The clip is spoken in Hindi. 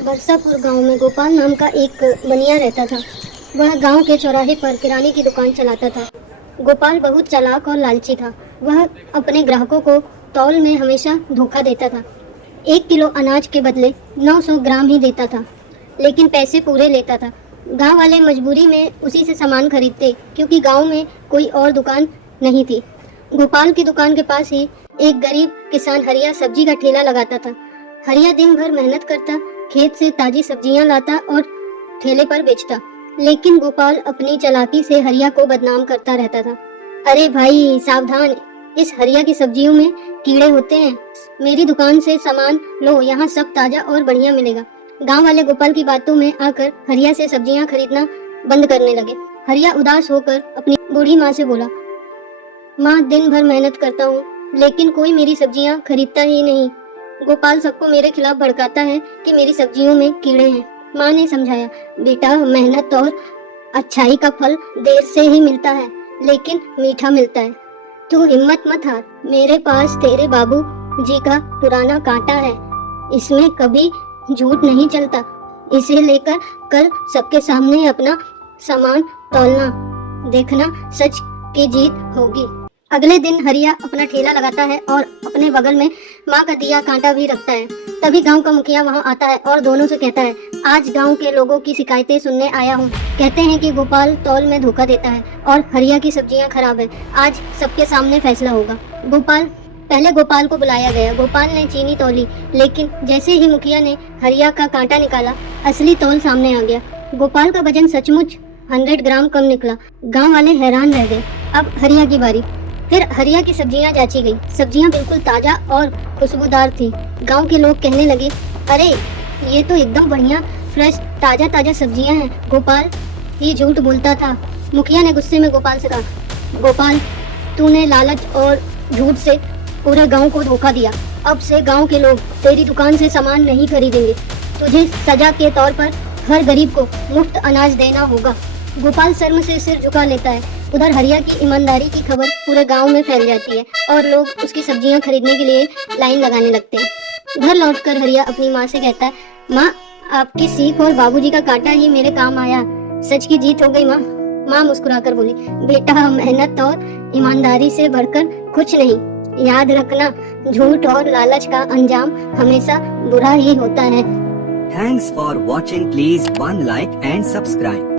बरसापुर गांव में गोपाल नाम का एक बनिया रहता था। वह गांव के चौराहे पर किराने की दुकान चलाता था। गोपाल बहुत चालाक और लालची था। वह अपने ग्राहकों को तौल में हमेशा धोखा देता था। 1 किलो अनाज के बदले 900 ग्राम ही देता था, लेकिन पैसे पूरे लेता था। गांव वाले मजबूरी में उसी से सामान खरीदते, क्योंकि गांव में कोई और दुकान नहीं थी। गोपाल की दुकान के पास ही एक गरीब किसान हरिया सब्जी का ठेला लगाता था। हरिया दिन भर मेहनत करता, खेत से ताजी सब्जियां लाता और ठेले पर बेचता, लेकिन गोपाल अपनी चालाकी से हरिया को बदनाम करता रहता था। अरे भाई सावधान, इस हरिया की सब्जियों में कीड़े होते हैं। मेरी दुकान से सामान लो, यहाँ सब ताजा और बढ़िया मिलेगा। गांव वाले गोपाल की बातों में आकर हरिया से सब्जियां खरीदना बंद करने लगे। हरिया उदास होकर अपनी बूढ़ी माँ से बोला, माँ, दिन भर मेहनत करता हूँ, लेकिन कोई मेरी सब्जियां खरीदता ही नहीं। गोपाल सबको मेरे खिलाफ भड़काता है कि मेरी सब्जियों में कीड़े हैं। माँ ने समझाया, बेटा, मेहनत और अच्छाई का फल देर से ही मिलता है, लेकिन मीठा मिलता है। तू हिम्मत मत हार। मेरे पास तेरे बाबू जी का पुराना कांटा है, इसमें कभी झूठ नहीं चलता। इसे लेकर कल सबके सामने अपना सामान तौलना, देखना सच की जीत होगी। अगले दिन हरिया अपना ठेला लगाता है और अपने बगल में माँ का दिया कांटा भी रखता है। तभी गांव का मुखिया वहां आता है और दोनों से कहता है, आज गांव के लोगों की शिकायतें सुनने आया हूँ। कहते हैं कि गोपाल तौल में धोखा देता है और हरिया की सब्जियां खराब है। आज सबके सामने फैसला होगा। पहले गोपाल को बुलाया गया। गोपाल ने चीनी तौली, लेकिन जैसे ही मुखिया ने हरिया का कांटा निकाला, असली तौल सामने आ गया। गोपाल का वजन सचमुच 100 ग्राम कम निकला। गांव वाले हैरान रह गए। अब हरिया की बारी। फिर हरिया की सब्जियां जांची गई। सब्जियां बिल्कुल ताजा और खुशबूदार थी। गांव के लोग कहने लगे, अरे ये तो एकदम बढ़िया फ्रेश ताजा सब्जियां हैं। गोपाल ये झूठ बोलता था। मुखिया ने गुस्से में गोपाल से कहा, गोपाल, तूने लालच और झूठ से पूरे गांव को धोखा दिया। अब से गांव के लोग तेरी दुकान से सामान नहीं खरीदेंगे। तुझे सजा के तौर पर हर गरीब को मुफ्त अनाज देना होगा। गोपाल शर्म से सिर झुका लेता है। उधर हरिया की ईमानदारी की खबर पूरे गांव में फैल जाती है और लोग उसकी सब्जियां खरीदने के लिए लाइन लगाने लगते हैं। घर लौटकर हरिया अपनी माँ से कहता है, माँ, आपकी सीख और बाबूजी का कांटा ही मेरे काम आया। सच की जीत हो गई माँ। माँ मुस्कुराकर बोली, बेटा, मेहनत और ईमानदारी से बढ़कर कुछ नहीं। याद रखना, झूठ और लालच का अंजाम हमेशा बुरा ही होता है। Thanks for watching. Please one like and subscribe.